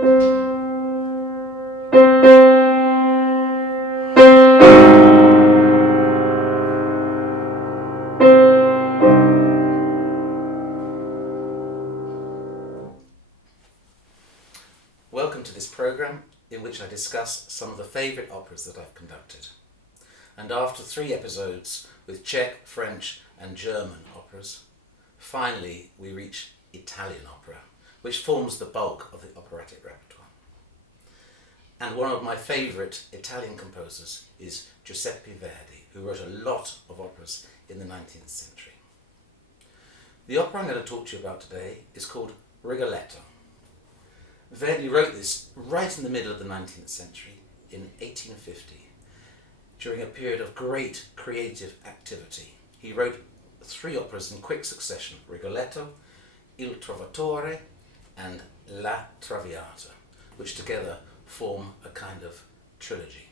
Welcome to this programme in which I discuss some of the favourite operas that I've conducted. And after 3 episodes with Czech, French and German operas, finally we reach Italian opera, which forms the bulk of the operatic repertoire. And one of my favourite Italian composers is Giuseppe Verdi, who wrote a lot of operas in the 19th century. The opera I'm going to talk to you about today is called Rigoletto. Verdi wrote this right in the middle of the 19th century, in 1850, during a period of great creative activity. He wrote 3 operas in quick succession: Rigoletto, Il Trovatore and La Traviata, which together form a kind of trilogy.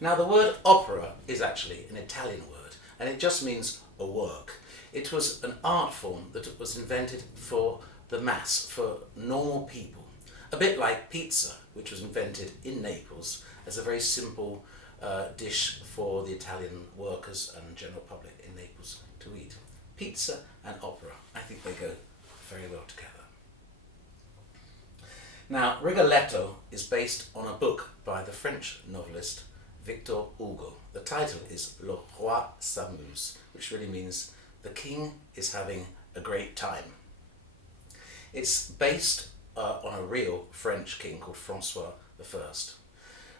Now, the word opera is actually an Italian word, and it just means a work. It was an art form that was invented for the mass, for normal people. A bit like pizza, which was invented in Naples as a very simple dish for the Italian workers and general public in Naples to eat. Pizza and opera, I think they go very well together. Now, Rigoletto is based on a book by the French novelist Victor Hugo. The title is Le Roi s'amuse, which really means the king is having a great time. It's based on a real French king called François I,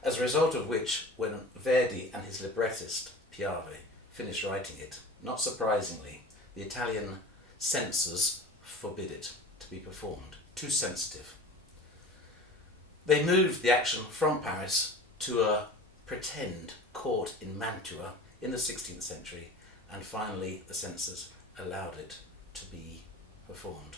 as a result of which, when Verdi and his librettist Piave finished writing it, not surprisingly, the Italian censors forbid it to be performed. Too sensitive. They moved the action from Paris to a pretend court in Mantua in the 16th century, and finally the censors allowed it to be performed.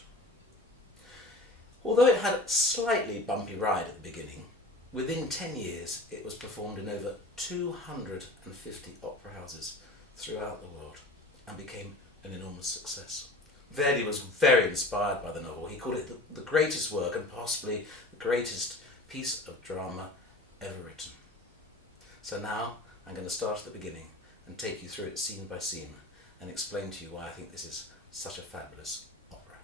Although it had a slightly bumpy ride at the beginning, within 10 years it was performed in over 250 opera houses throughout the world and became an enormous success. Verdi was very inspired by the novel. He called it the greatest work and possibly the greatest piece of drama ever written. So now I'm going to start at the beginning and take you through it scene by scene and explain to you why I think this is such a fabulous opera.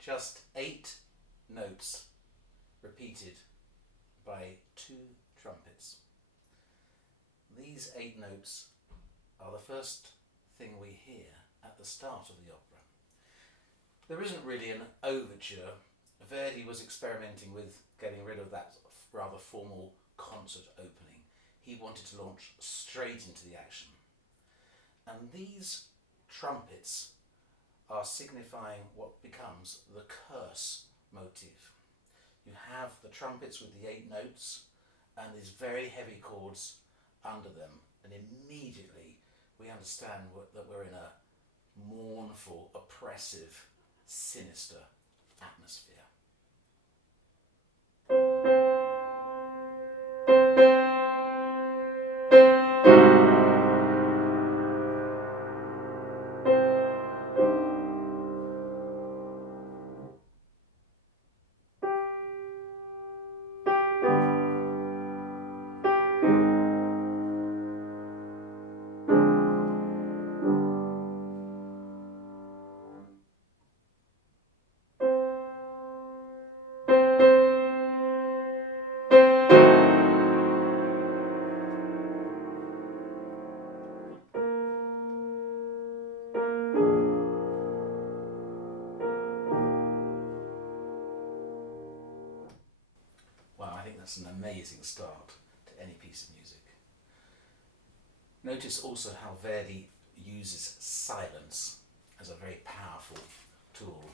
Just 8 notes repeated by 2 trumpets. These 8 notes are the first thing we hear at the start of the opera. There isn't really an overture. Verdi was experimenting with getting rid of that rather formal concert opening. He wanted to launch straight into the action. And these trumpets are signifying what becomes the curse motif. You have the trumpets with the 8 notes and these very heavy chords under them, and immediately we understand that we're in a mournful, oppressive, sinister atmosphere. That's an amazing start to any piece of music. Notice also how Verdi uses silence as a very powerful tool.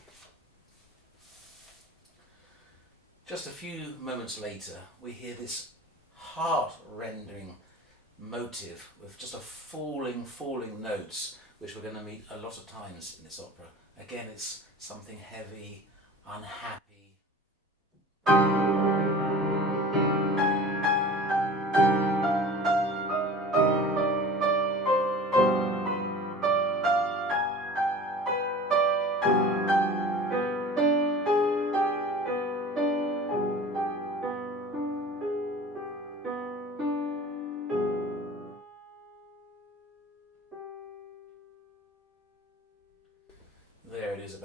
Just a few moments later, we hear this heart-rending motive with just a falling notes, which we're going to meet a lot of times in this opera. Again, it's something heavy, unhappy,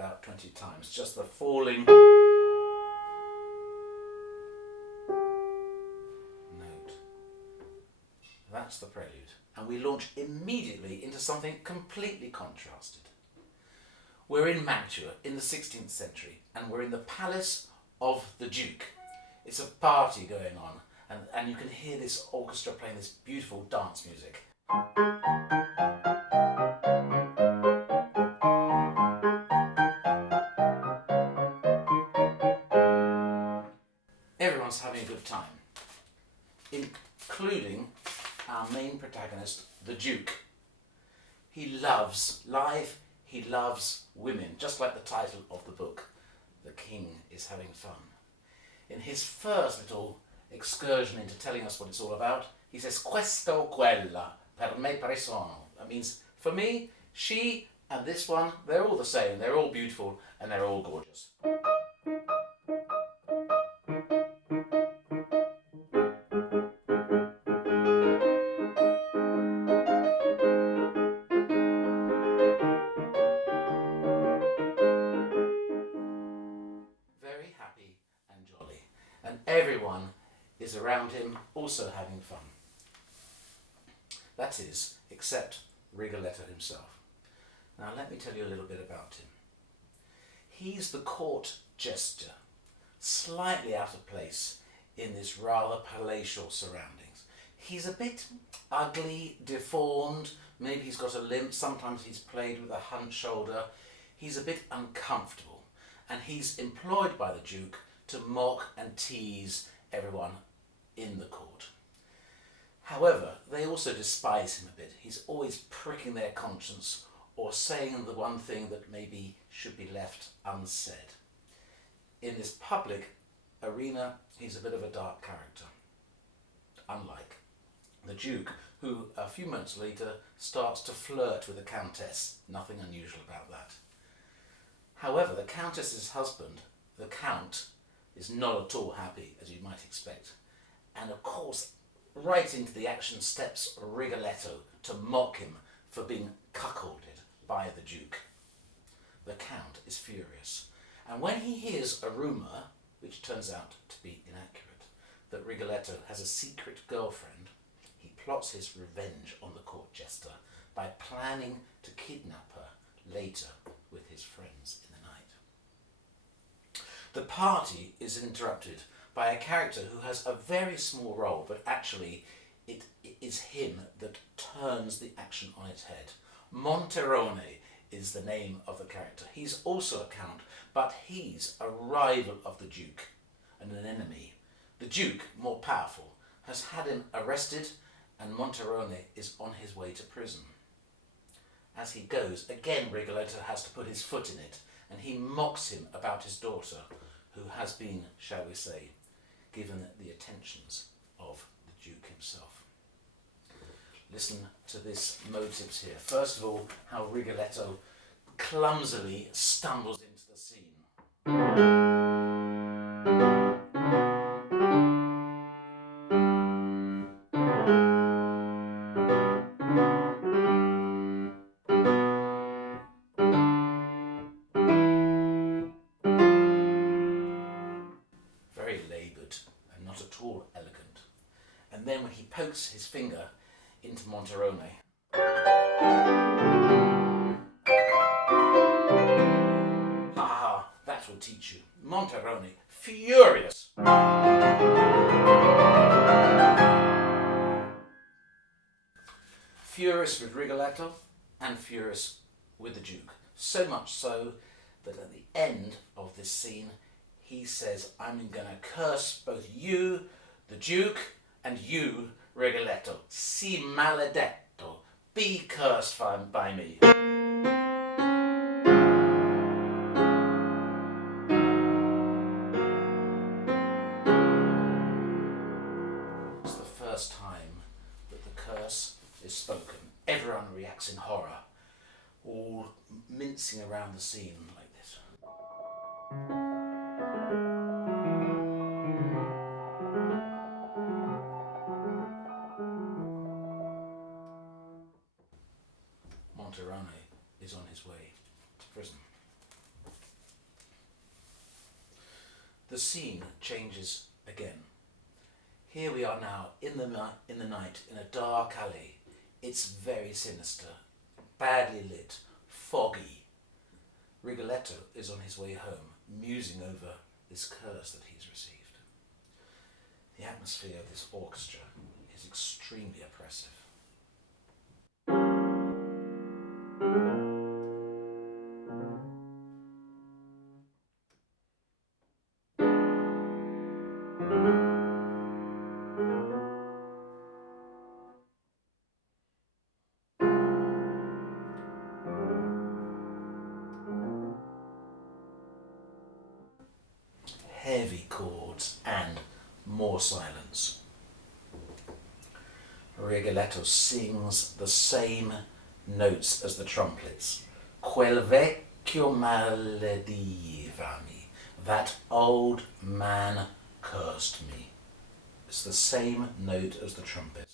about 20 times. Just the falling note. That's the prelude. And we launch immediately into something completely contrasted. We're in Mantua in the 16th century, and we're in the palace of the Duke. It's a party going on, and you can hear this orchestra playing this beautiful dance music. Everyone's having a good time, including our main protagonist, the Duke. He loves life, he loves women, just like the title of the book, The King is Having Fun. In his first little excursion into telling us what it's all about, he says, questo, quella, per me sono. That means, for me, she and this one, they're all the same, they're all beautiful, and they're all gorgeous. Very happy and jolly, and everyone is around him also having fun. That is, except Rigoletto himself. Now let me tell you a little bit about him. He's the court jester, slightly out of place in this rather palatial surroundings. He's a bit ugly, deformed, maybe he's got a limp, sometimes he's played with a hunched shoulder. He's a bit uncomfortable, and he's employed by the Duke to mock and tease everyone in the court. However, they also despise him a bit. He's always pricking their conscience or saying the one thing that maybe should be left unsaid. In this public arena, he's a bit of a dark character, unlike the Duke, who a few months later starts to flirt with the Countess. Nothing unusual about that. However, the Countess's husband, the Count, is not at all happy, as you might expect. And of course, right into the action steps Rigoletto to mock him for being cuckolded by the Duke. The Count is furious, and when he hears a rumour, which turns out to be inaccurate, that Rigoletto has a secret girlfriend, he plots his revenge on the court jester by planning to kidnap her later with his friends in the night. The party is interrupted by a character who has a very small role, but actually it is him that turns the action on its head. Monterone is the name of the character. He's also a count, but he's a rival of the Duke and an enemy. The Duke, more powerful, has had him arrested, and Monterone is on his way to prison. As he goes, again Rigoletto has to put his foot in it, and he mocks him about his daughter, who has been, shall we say, given the attentions of the Duke himself. Listen to this motives here. First of all, how Rigoletto clumsily stumbles into the scene. Very laboured and not at all elegant. And then when he pokes his finger into Monterone, ha ha ha, that will teach you. Monterone, furious. Furious with Rigoletto and furious with the Duke. So much so that at the end of this scene, he says, I'm going to curse both you, the Duke, and you, Rigoletto. Si maledetto. Be cursed by me. It's the first time that the curse is spoken. Everyone reacts in horror, all mincing around the scene like this. Monterone is on his way to prison. the scene changes again. Here we are now in the night in a dark alley. It's very sinister, badly lit, foggy. Rigoletto is on his way home, musing over this curse that he's received. The atmosphere of this orchestra is extremely oppressive. Heavy chords and more silence. Rigoletto sings the same notes as the trumpets. Quel vecchio maledivami. That old man cursed me. It's the same note as the trumpet.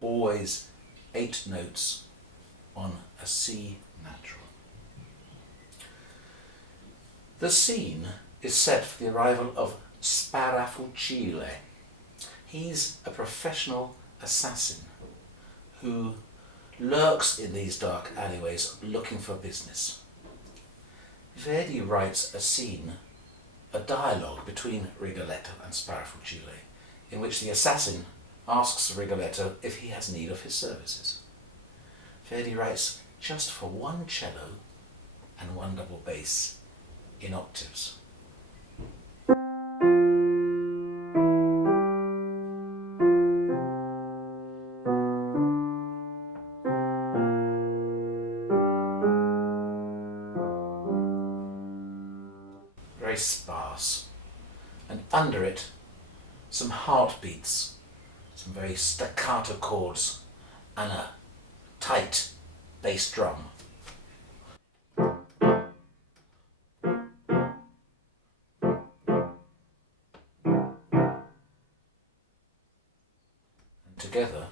Always 8 notes on a C natural. The scene is set for the arrival of Sparafucile. He's a professional assassin who lurks in these dark alleyways looking for business. Verdi writes a scene, a dialogue between Rigoletto and Sparafucile, in which the assassin asks Rigoletto if he has need of his services. Verdi writes just for 1 cello and 1 double bass in octaves. Very sparse, and under it some heartbeats, some very staccato chords, and a tight bass drum. And together,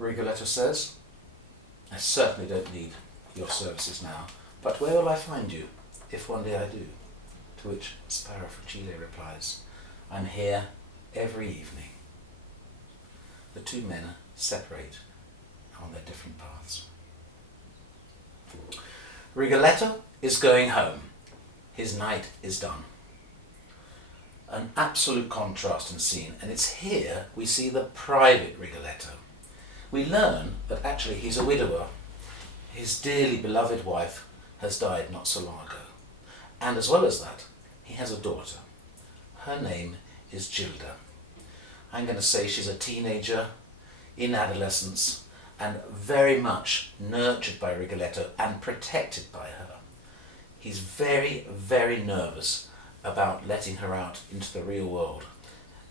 Rigoletto says, I certainly don't need your services now, but where will I find you, if one day I do? To which Sparafucile replies, I'm here every evening. The 2 men separate on their different paths. Rigoletto is going home. His night is done. An absolute contrast in scene, and it's here we see the private Rigoletto. We learn that actually he's a widower. His dearly beloved wife has died not so long ago. And as well as that, he has a daughter. Her name is Gilda. I'm going to say she's a teenager, in adolescence, and very much nurtured by Rigoletto and protected by her. He's very, very nervous about letting her out into the real world,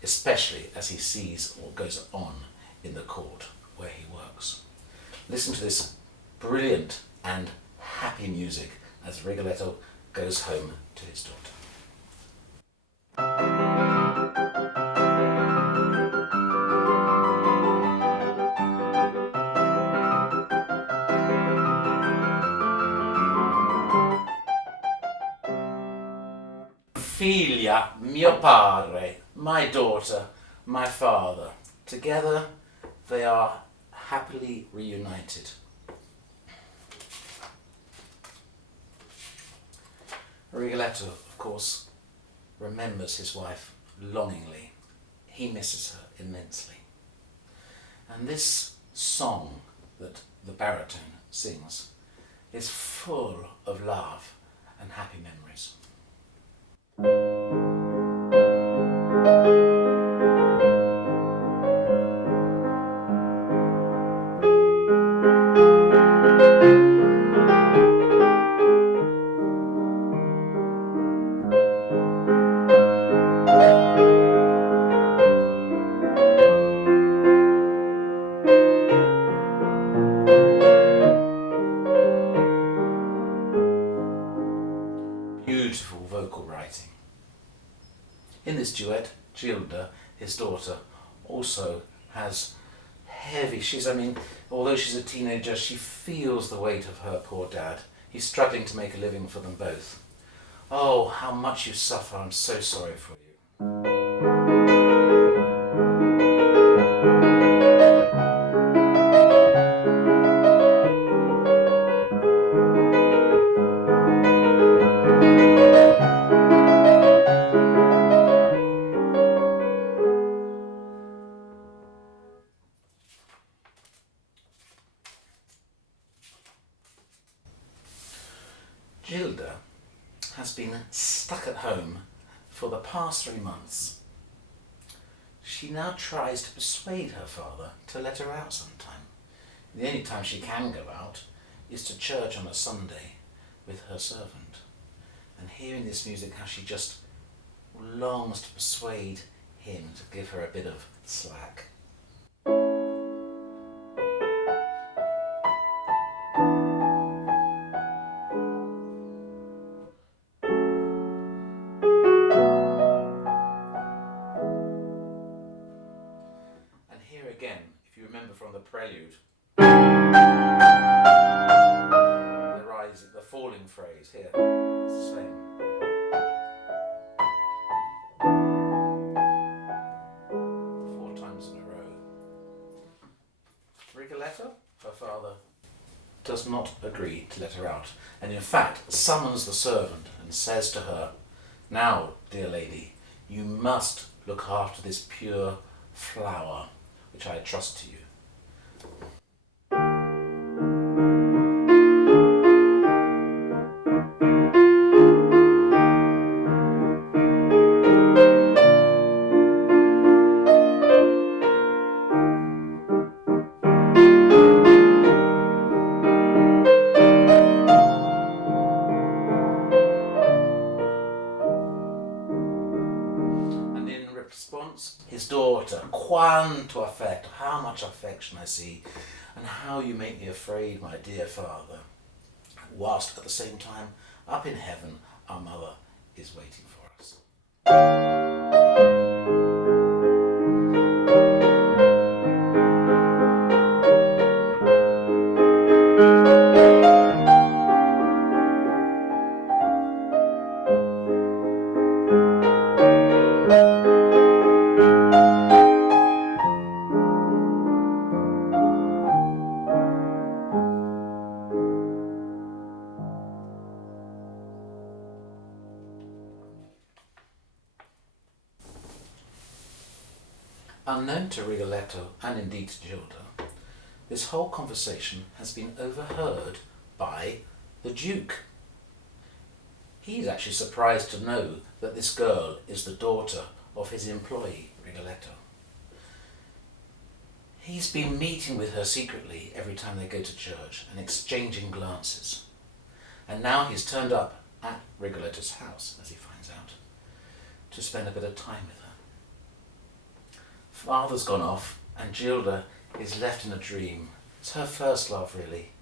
especially as he sees what goes on in the court where he works. Listen to this brilliant and happy music as Rigoletto goes home to his daughter. Figlia, mio padre, my daughter, my father. Together they are happily reunited. Rigoletto, of course, remembers his wife longingly. He misses her immensely. And this song that the baritone sings is full of love and happy memories. writing. In this duet, Gilda, his daughter, also has although she's a teenager, she feels the weight of her poor dad. He's struggling to make a living for them both. Oh, how much you suffer, I'm so sorry for you. Gilda has been stuck at home for the past 3 months. She now tries to persuade her father to let her out sometime. The only time she can go out is to church on a Sunday with her servant. And hearing this music, how she just longs to persuade him to give her a bit of slack. Again, if you remember from the prelude, the falling phrase here, it's the same. 4 times in a row. Rigoletto, her father, does not agree to let her out, and in fact summons the servant and says to her, "Now, dear lady, you must look after this pure flower which I trust to you." And in response, his daughter, quanto affetto, how much affection I see, and how you make me afraid, my dear father, whilst at the same time, up in heaven, our mother is waiting for us. Unknown to Rigoletto, and indeed to Gilda, this whole conversation has been overheard by the Duke. He's actually surprised to know that this girl is the daughter of his employee, Rigoletto. He's been meeting with her secretly every time they go to church and exchanging glances. And now he's turned up at Rigoletto's house, as he finds out, to spend a bit of time with her. Father's gone off, and Gilda is left in a dream. It's her first love, really.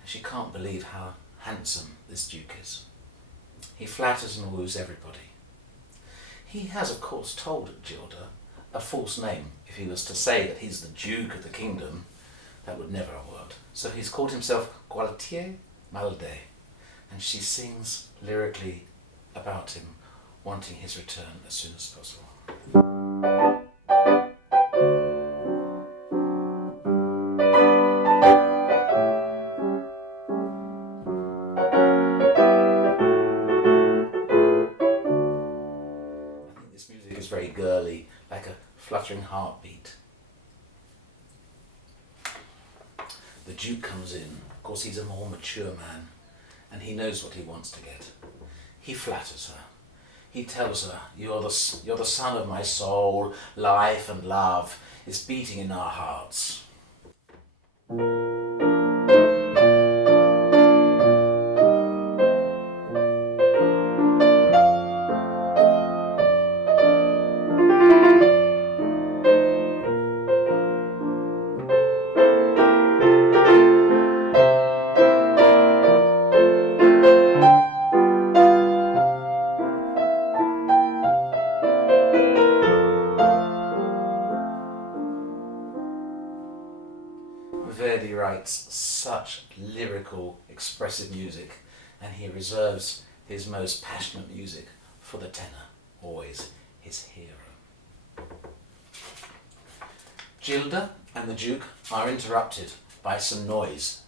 And she can't believe how handsome this Duke is. He flatters and woos everybody. He has, of course, told Gilda a false name. If he was to say that he's the Duke of the kingdom, that would never have worked. So he's called himself Gualtier Malde, and she sings lyrically about him, wanting his return as soon as possible. Very girly, like a fluttering heartbeat. The Duke comes in. Of course, he's a more mature man, and he knows what he wants to get. He flatters her. He tells her, you're the son of my soul. Life and love is beating in our hearts. expressive music, and he reserves his most passionate music for the tenor, always his hero. Gilda and the Duke are interrupted by some noise.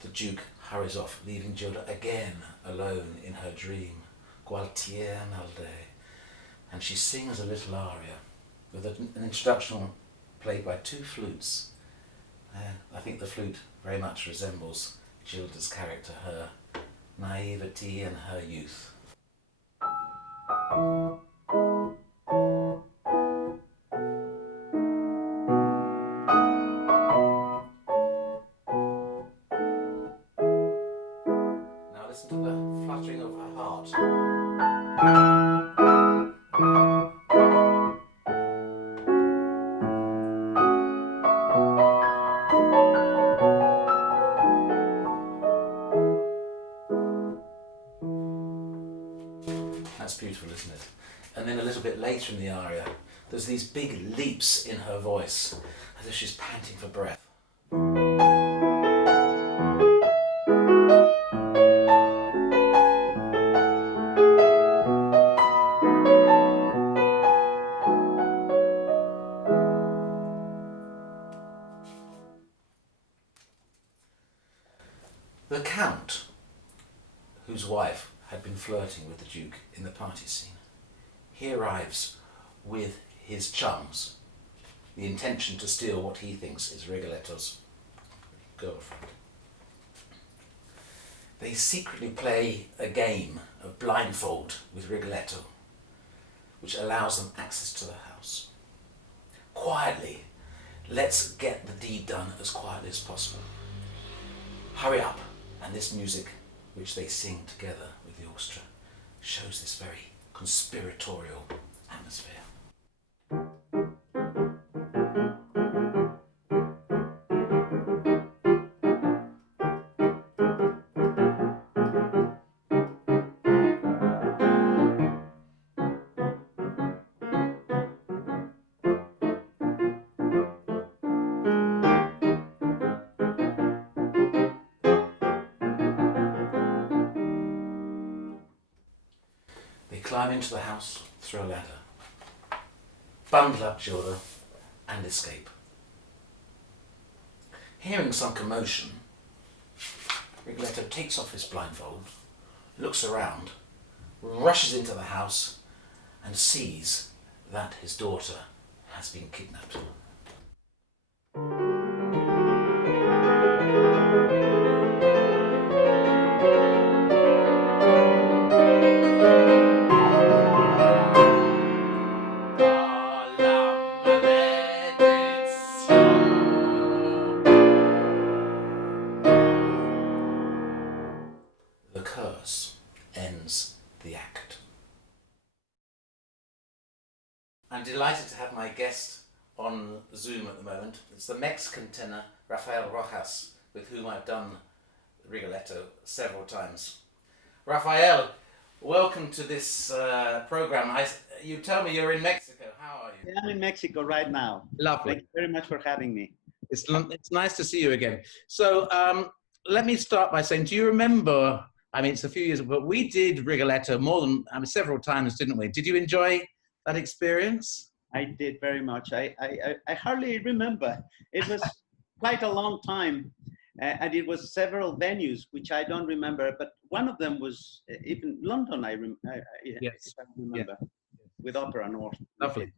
The Duke hurries off, leaving Gilda again alone in her dream, Gualtier Nalde, and she sings a little aria with an introduction played by two flutes. I think the flute very much resembles Gilda's character, her naivety and her youth. Now listen to the fluttering of her heart. That's beautiful, isn't it? And then a little bit later in the aria, there's these big leaps in her voice, as if she's panting for breath. The Count, whose wife had been flirting with the Duke in the party scene, he arrives with his chums, the intention to steal what he thinks is Rigoletto's girlfriend. They secretly play a game of blindfold with Rigoletto, which allows them access to the house. Quietly, let's get the deed done as quietly as possible. Hurry up, and this music, which they sing together with the orchestra, shows this very conspiratorial atmosphere. They climb into the house through a ladder, bundle up Gilda, and escape. Hearing some commotion, Rigoletto takes off his blindfold, looks around, rushes into the house, and sees that his daughter has been kidnapped. The curse ends the act. I'm delighted to have my guest on Zoom at the moment. It's the Mexican tenor Rafael Rojas, with whom I've done Rigoletto several times. Rafael, welcome to this program. You tell me you're in Mexico. How are you? Yeah, I'm in Mexico right now. Lovely. Thank you very much for having me. It's nice to see you again. So let me start by saying, do you remember, I mean, it's a few years ago, but we did Rigoletto more than, several times, didn't we? Did you enjoy that experience? I did very much. I hardly remember. It was quite a long time, and it was several venues, which I don't remember. But one of them was even London. Yes. If I remember, with Opera North. Lovely.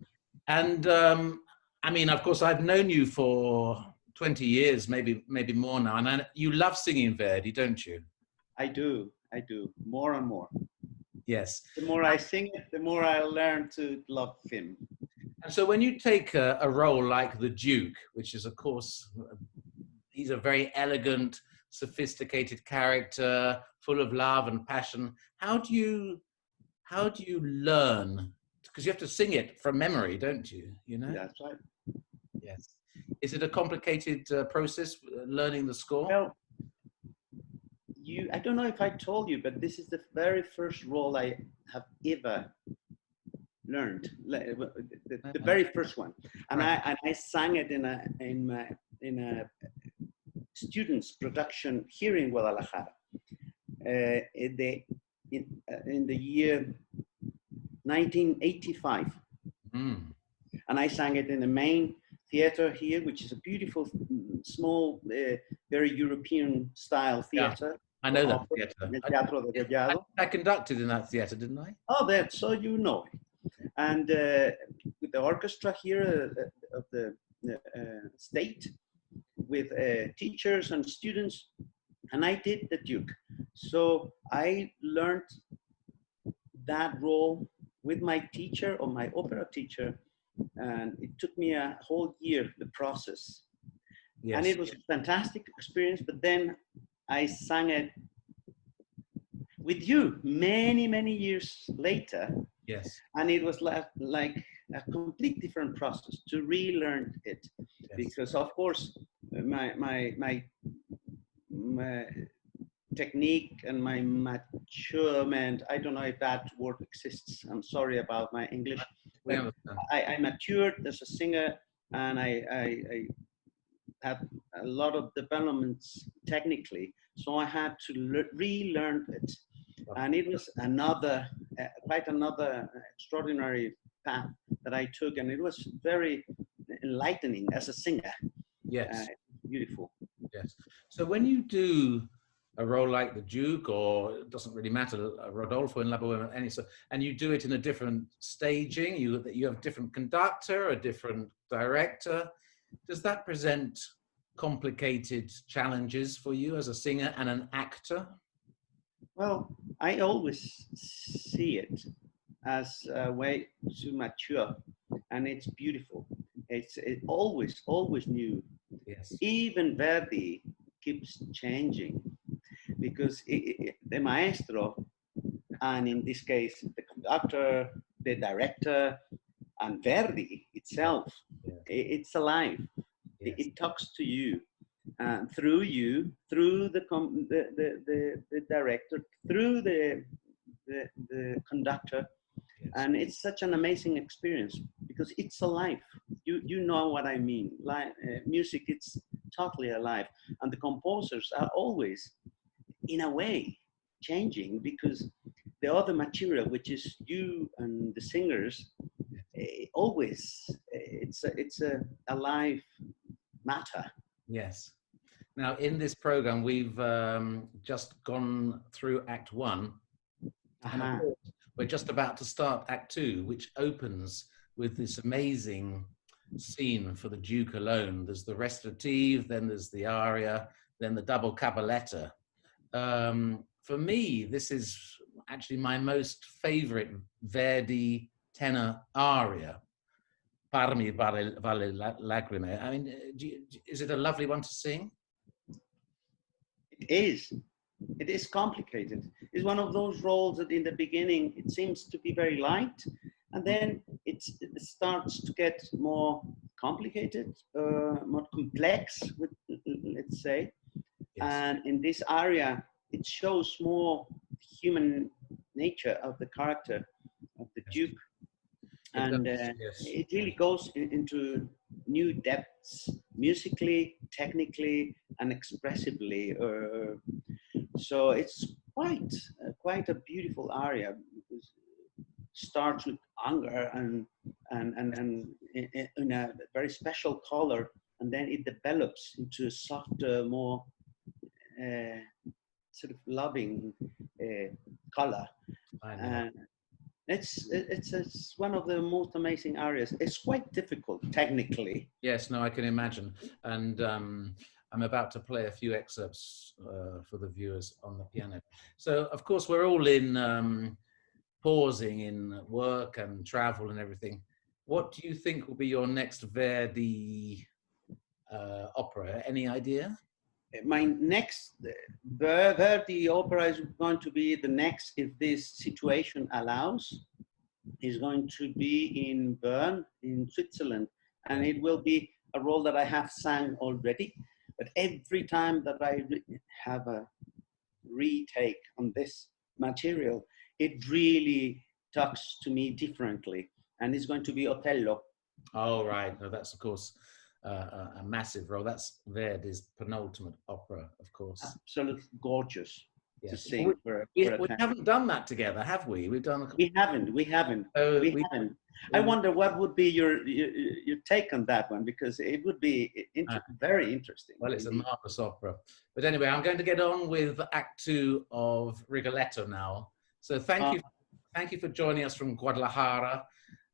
And I mean, of course, I've known you for 20 years, maybe more now, and you love singing Verdi, don't you? I do, more and more. Yes. The more I sing it, the more I learn to love him. And so when you take a role like the Duke, which is, of course, he's a very elegant, sophisticated character, full of love and passion. How do you learn? Because you have to sing it from memory, don't you? You know. That's right. Yes. Is it a complicated process learning the score? Well, I don't know if I told you, but this is the very first role I have ever learned, the very first one, and right. I sang it in a students production here in Guadalajara in the year 1985. And I sang it in the main theater here, which is a beautiful, small, very European style theater. I know that theater. Teatro de Collado. I conducted in that theater, didn't I? Oh, that's so you know it. And with the orchestra here of the state, with teachers and students, and I did the Duke. So I learned that role with my teacher or my opera teacher, and it took me a whole year, the process. Yes. And it was a fantastic experience, but then I sang it with you many, many years later. Yes. And it was like a complete different process to relearn it. Yes. Because of course, my technique and my maturement, I don't know if that word exists. I'm sorry about my English. I matured as a singer, and I had a lot of developments technically. So I had to relearn it. And it was quite another extraordinary path that I took. And it was very enlightening as a singer. Yes. Beautiful. Yes. So when you do a role like the Duke, or it doesn't really matter, Rodolfo in La Bohème, and you do it in a different staging, you have a different conductor, a different director, does that present complicated challenges for you as a singer and an actor? Well, I always see it as a way to mature, and it's beautiful. It's always new. Yes. Even Verdi keeps changing, because the maestro, and in this case, the conductor, the director, and Verdi itself, it's alive. Yes. It talks to you, through the director, through the conductor. Yes. And it's such an amazing experience because it's alive. You know what I mean. Music, it's totally alive, and the composers are always, in a way, changing, because the other material, which is you and the singers, always it's a alive matter. Yes. Now, in this program, we've just gone through Act 1. And of course, we're just about to start Act 2, which opens with this amazing scene for the Duke alone. There's the recitative, then there's the aria, then the double cabaletta. For me, this is actually my most favorite Verdi tenor aria. Parmi vale lacrime. I mean, is it a lovely one to sing? It is complicated. It's one of those roles that in the beginning it seems to be very light, and then it starts to get more complicated, more complex, let's say. Yes. And in this area, it shows more human nature of the character of the Duke. And it really goes into new depths, musically, technically, and expressively. So it's quite a beautiful aria. It starts with anger and in a very special color, and then it develops into a softer, more sort of loving color. It's one of the most amazing arias. It's quite difficult technically. Yes, no, I can imagine. And I'm about to play a few excerpts for the viewers on the piano. So, of course, we're all in pausing in work and travel and everything. What do you think will be your next Verdi opera? Any idea? My next Verdi opera is going to be the next, if this situation allows, is going to be in Bern, in Switzerland. And it will be a role that I have sang already. But every time that I have a retake on this material, it really talks to me differently. And it's going to be Otello. Oh, right. No, that's, of course, a massive role. That's Verdi's penultimate opera, of course. Absolutely gorgeous to Yes. sing for a We tenor. haven't done that together, have we? We've done. We haven't. I wonder what would be your take on that one, because it would be very interesting. Well, it's indeed. a marvelous opera. But anyway, I'm going to get on with Act 2 of Rigoletto now. So thank you for joining us from Guadalajara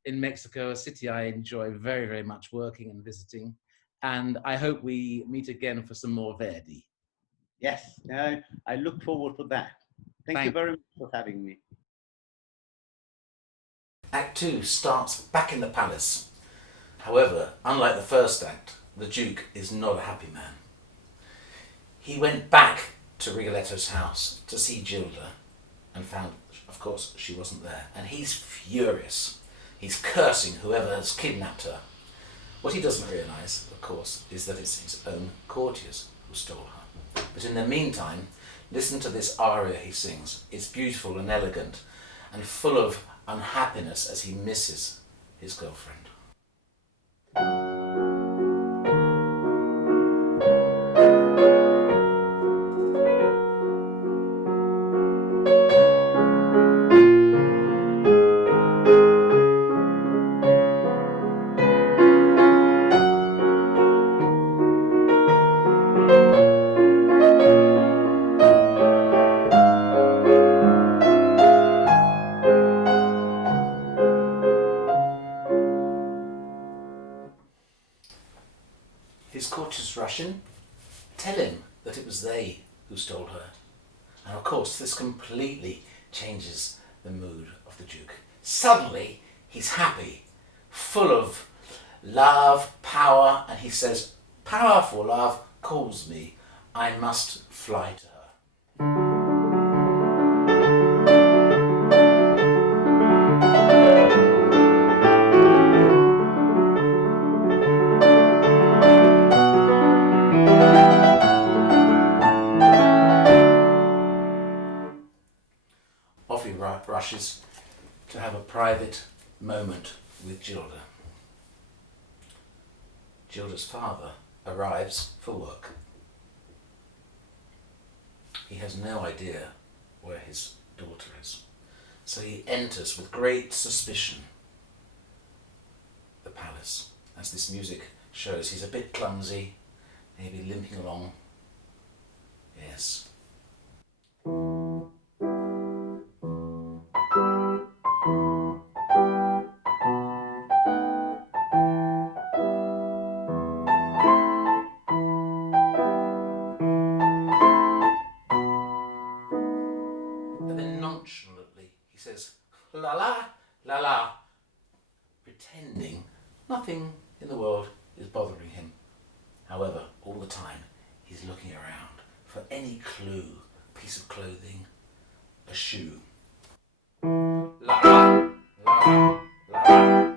in Mexico, a city I enjoy very, very much working and visiting. And I hope we meet again for some more Verdi. Yes, I look forward to that. Thank you very much for having me. Act 2 starts back in the palace. However, unlike the first act, the Duke is not a happy man. He went back to Rigoletto's house to see Gilda and found, of course, she wasn't there. And he's furious. He's cursing whoever has kidnapped her. What he doesn't realise, of course, is that it's his own courtiers who stole her. But in the meantime, listen to this aria he sings. It's beautiful and elegant and full of unhappiness as he misses his girlfriend. His courtiers rush in, tell him that it was they who stole her. And of course, this completely changes the mood of the Duke. Suddenly, he's happy, full of love, power, and he says, "Powerful love calls me. I must fly to her." Off he rushes to have a private moment with Gilda. Gilda's father arrives for work. He has no idea where his daughter is, so he enters with great suspicion the palace. As this music shows, he's a bit clumsy, maybe limping along. Yes. But then nonchalantly he says, "La la, la la," pretending nothing in the world is bothering him. However, all the time he's looking around for any clue, piece of clothing, a shoe. La la, la la, la la.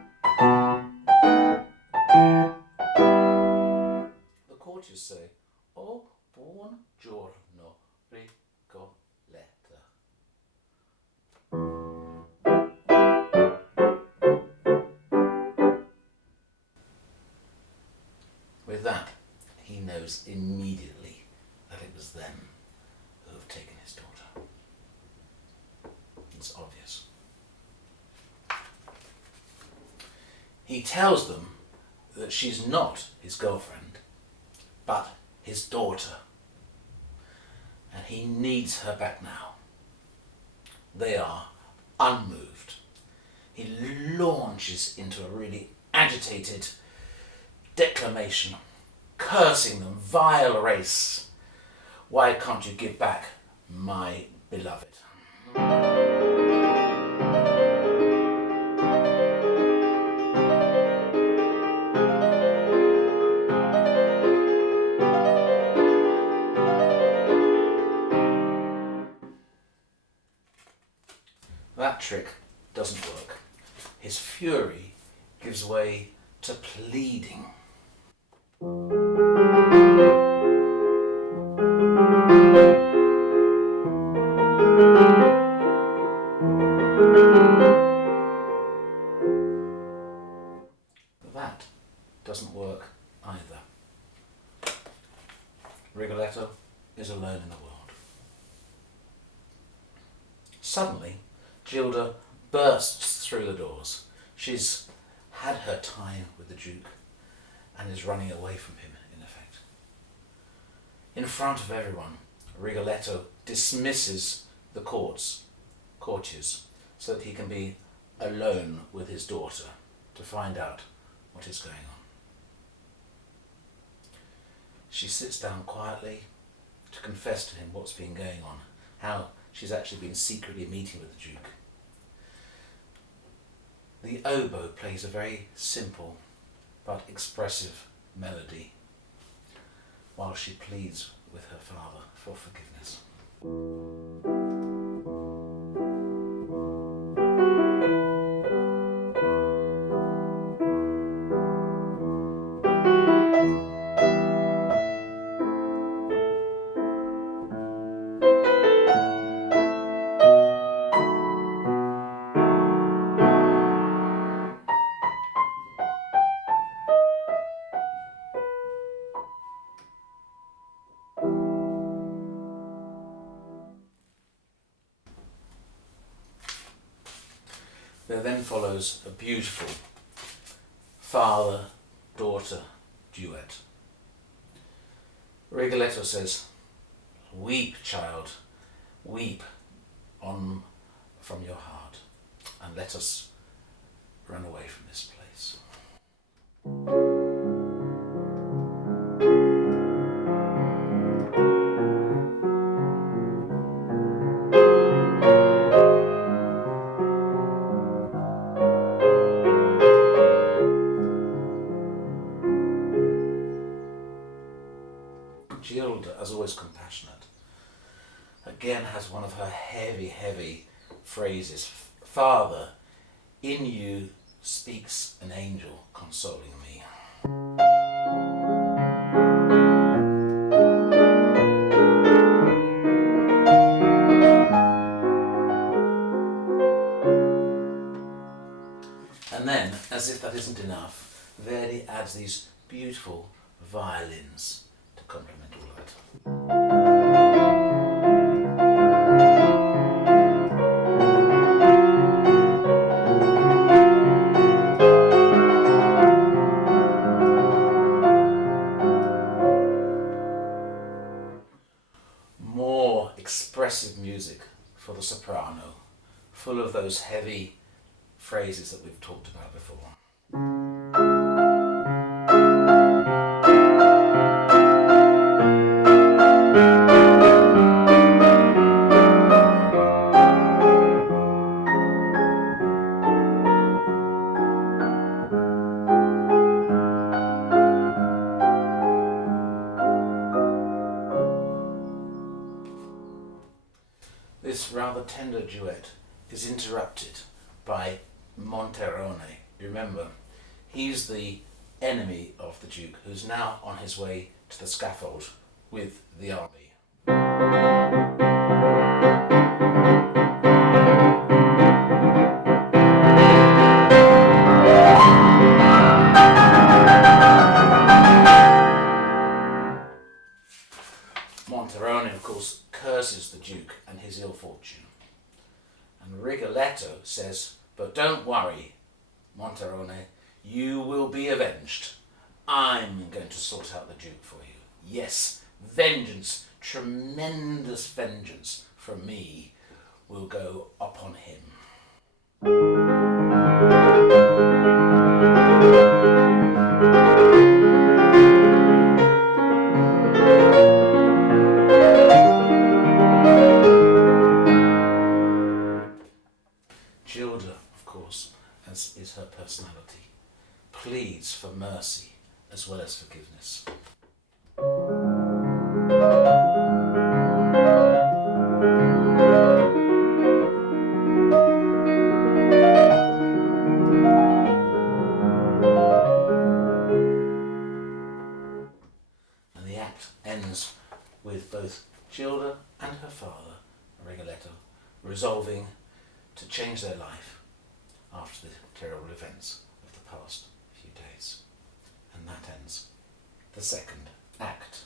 The courtiers say, "Oh, buongiorno, Rigoletto." With that, he knows immediately that it was them who have taken his daughter. It's obvious. He tells them that she's not his girlfriend, but his daughter. And he needs her back now. They are unmoved. He launches into a really agitated declamation, cursing them, vile race. Why can't you give back my beloved? That trick doesn't work. His fury gives way to pleading. That doesn't work either. Rigoletto is alone in the world. Suddenly, Gilda bursts through the doors. She's had her time with the Duke and is running away from him, in effect. In front of everyone, Rigoletto dismisses the courtiers, so that he can be alone with his daughter to find out what is going on. She sits down quietly to confess to him what's been going on, how she's actually been secretly meeting with the Duke. The oboe plays a very simple but expressive melody while she pleads with her father for forgiveness. There then follows a beautiful father-daughter duet. Rigoletto says, "Weep, child, weep on from your heart, and let us run away from this place." Gilda, as always compassionate, again has one of her heavy phrases. "Father, in you speaks an angel consoling me." And then, as if that isn't enough, Verdi adds these beautiful violins to complement all of it. More expressive music for the soprano, full of those heavy phrases that we've talked about before. This rather tender duet is interrupted by Monterone. Remember, he's the enemy of the Duke, who's now on his way to the scaffold with the army. Monterone, of course, curses the Duke and his ill fortune. And Rigoletto says, "But don't worry, Monterone, you will be avenged. I'm going to sort out the Duke for you. Yes, vengeance, tremendous vengeance from me will go upon him." Gilda, of course, as is her personality, pleads for mercy as well as forgiveness. And the act ends with both Gilda and her father, Rigoletto, resolving to change their life after the terrible events of the past few days. And that ends the second act.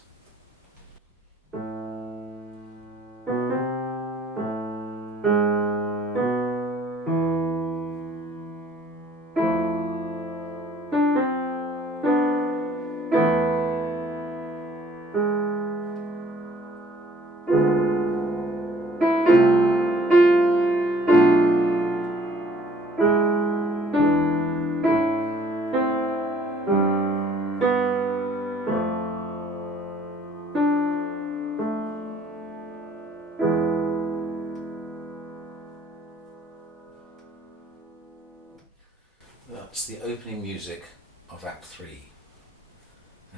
That's the opening music of Act 3.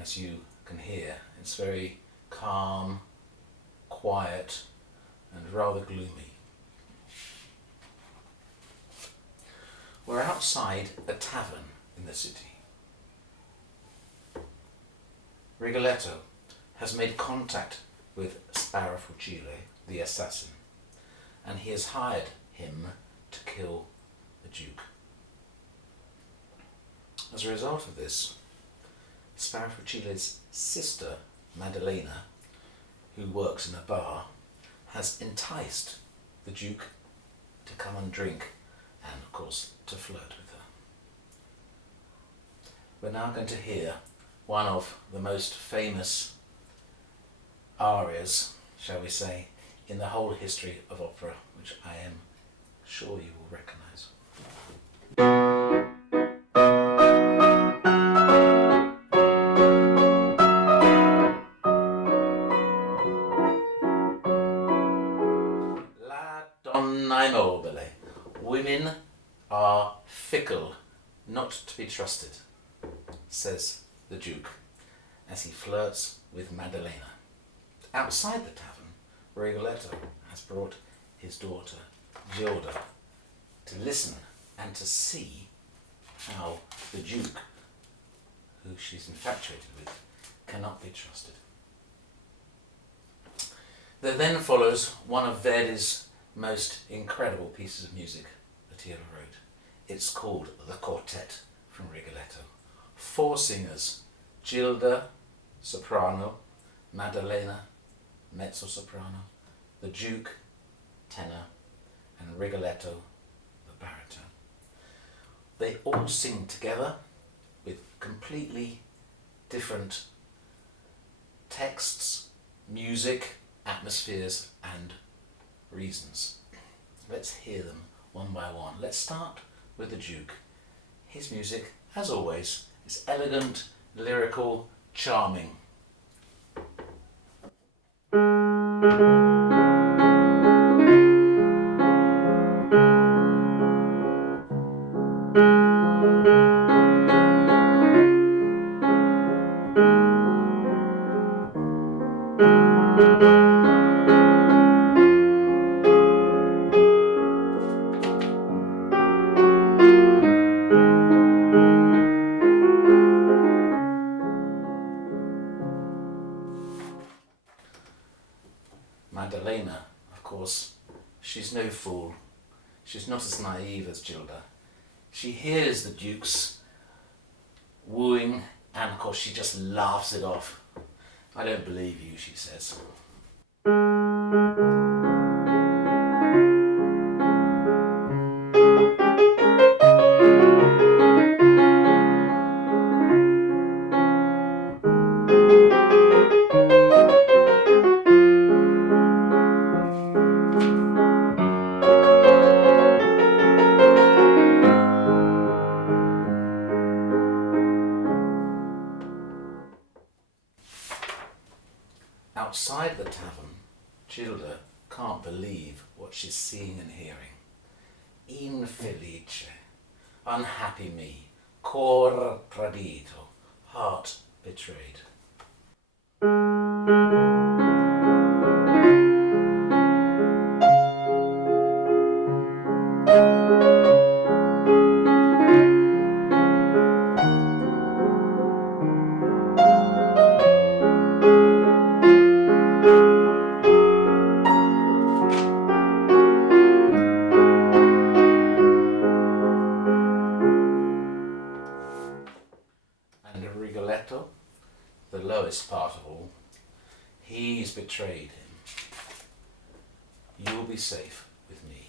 As you can hear, it's very calm, quiet, and rather gloomy. We're outside a tavern in the city. Rigoletto has made contact with Sparafucile, the assassin, and he has hired him to kill the Duke. As a result of this, Sparafucile's sister, Maddalena, who works in a bar, has enticed the Duke to come and drink and, of course, to flirt with her. We're now going to hear one of the most famous arias, shall we say, in the whole history of opera, which I am sure you will recognise. La donna immobile. Women are fickle, not to be trusted, says the Duke as he flirts with Maddalena. Outside the tavern, Rigoletto has brought his daughter Gilda to listen and to see how the Duke, who she's infatuated with, cannot be trusted. There then follows one of Verdi's most incredible pieces of music that he ever wrote. It's called The Quartet from Rigoletto. 4 singers, Gilda, soprano, Maddalena, mezzo-soprano, the Duke, tenor, and Rigoletto, the baritone. They all sing together with completely different texts, music, atmospheres, and reasons. Let's hear them one by one. Let's start with the Duke. His music, as always, is elegant, lyrical, charming. Maddalena, of course, she's no fool. She's not as naive as Gilda. She hears the Duke's wooing and, of course, she just laughs it off. I don't believe you, she says. Outside the tavern, Gilda can't believe what she's seeing and hearing. Infelice, unhappy me, cor tradito, heart betrayed. And Rigoletto, the lowest part of all, he's betrayed him. You'll be safe with me.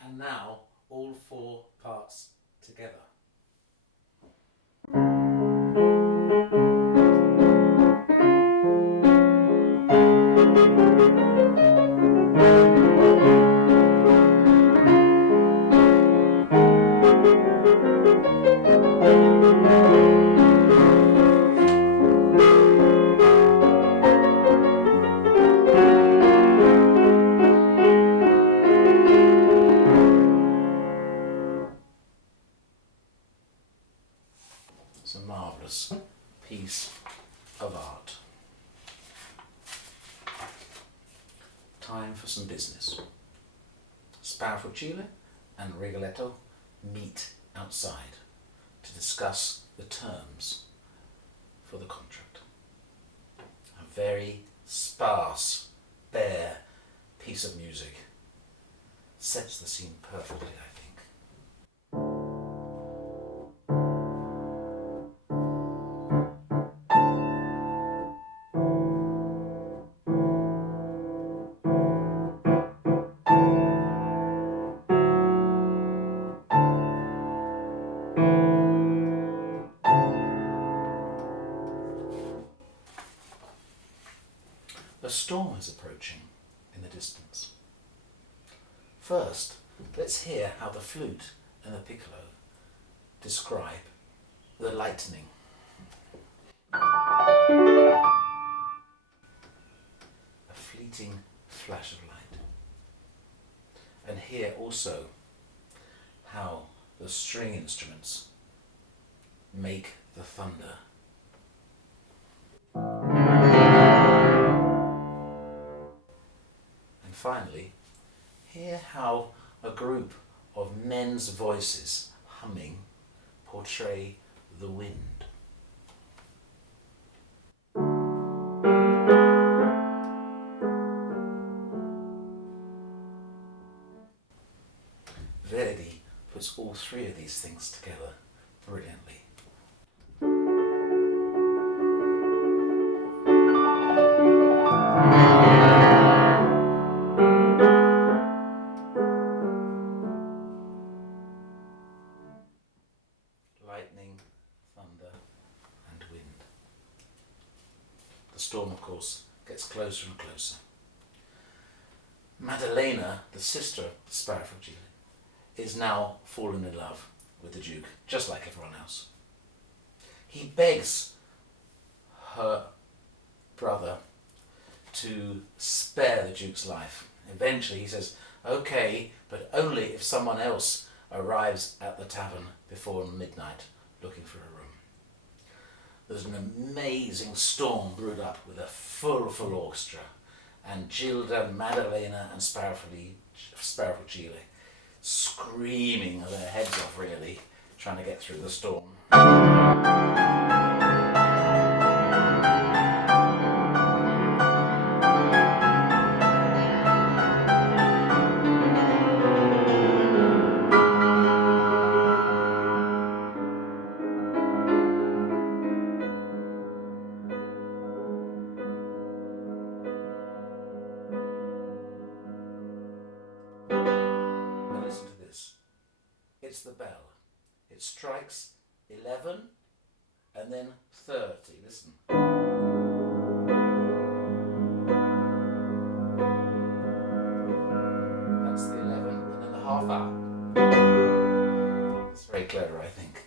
And now all 4 parts together. marvellous piece of art. Time for some business. Sparafugile and Rigoletto meet outside to discuss the terms for the contract. A very sparse, bare piece of music sets the scene perfectly, I think. A storm is approaching in the distance. First, let's hear how the flute and the piccolo describe the lightning. A fleeting flash of light. And hear also how the string instruments make the thunder. And finally, hear how a group of men's voices humming portray the wind. Verdi puts all three of these things together brilliantly. Lightning, thunder, and wind. The storm, of course, gets closer and closer. Maddalena, the sister of Sparafugile, is now fallen in love with the Duke, just like everyone else. He begs her brother to spare the Duke's life. Eventually he says, okay, but only if someone else arrives at the tavern before midnight looking for a room. There's an amazing storm brewed up with a full orchestra, and Gilda, Maddalena and Sparafugile screaming their heads off, really, trying to get through the storm. Now listen to this. It's the bell. It strikes 11 and then 30. Listen. That's the 11 and then the half hour. It's very clever, I think.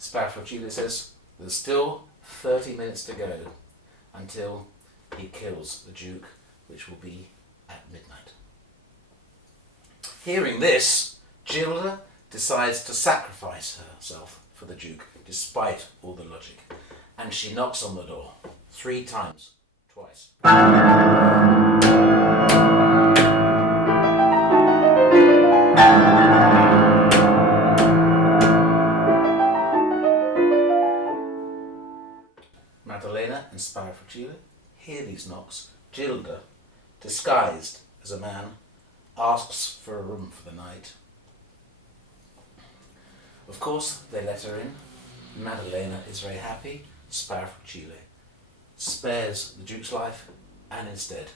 Sparafugile says there's still 30 minutes to go until he kills the Duke, which will be at midnight. Hearing this, Gilda decides to sacrifice herself for the Duke, despite all the logic. And she knocks on the door 3 times, twice. Maddalena and Sparafugile hear these knocks. Gilda, disguised as a man, asks for a room for the night. Of course, they let her in. Maddalena is very happy. Sparafugile spares the Duke's life and instead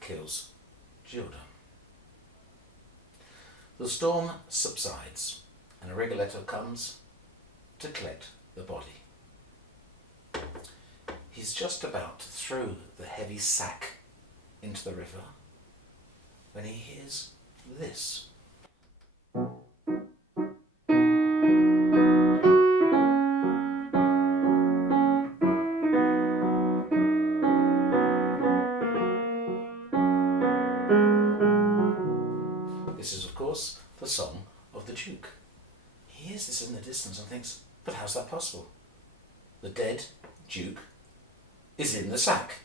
kills Gilda. The storm subsides and a Rigoletto comes to collect the body. He's just about to throw the heavy sack into the river when he hears this. This is, of course, the song of the Duke. He hears this in the distance and thinks, But how's that possible? The dead Duke is in the sack,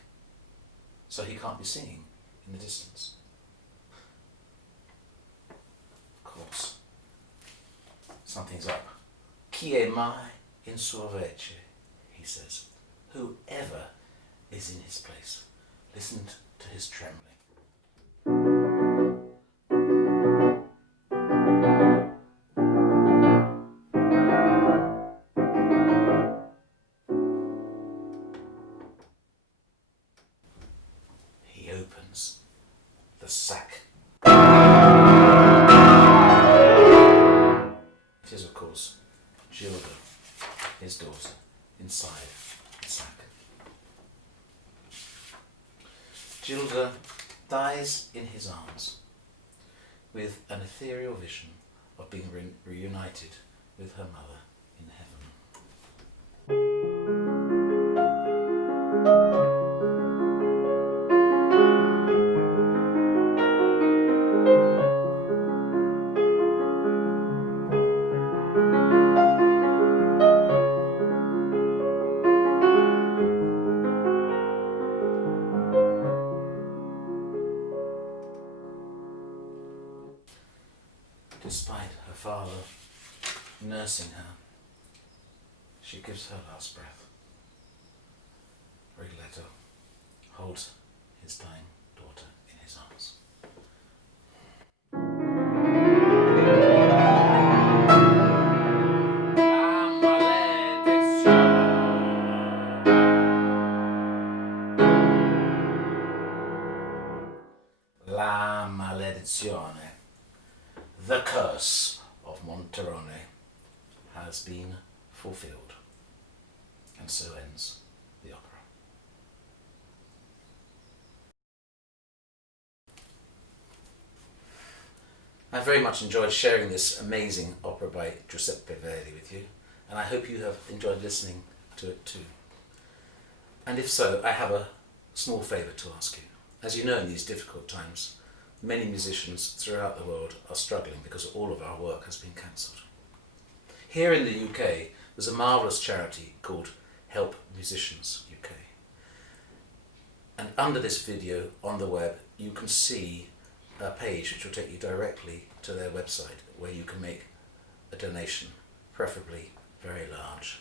so he can't be seen in the distance. Of course, something's up. Chi è mai in sua vece, he says. Whoever is in his place. Listen to his trembling. He opens the sack. It is, of course, Gilda, his daughter, inside the sack. Gilda dies in his arms with an ethereal vision of being reunited with her mother in heaven. Despite her father nursing her, she gives her last breath. Rigoletto holds his dying daughter in his arms. La maledizione. The curse of Monterone has been fulfilled. And so ends the opera. I very much enjoyed sharing this amazing opera by Giuseppe Verdi with you, and I hope you have enjoyed listening to it too. And if so, I have a small favour to ask you. As you know, in these difficult times, many musicians throughout the world are struggling because all of our work has been cancelled. Here in the UK, there's a marvellous charity called Help Musicians UK. And under this video on the web, you can see a page which will take you directly to their website where you can make a donation, preferably very large,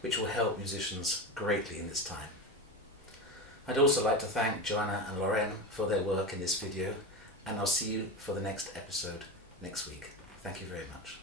which will help musicians greatly in this time. I'd also like to thank Joanna and Lorraine for their work in this video, and I'll see you for the next episode next week. Thank you very much.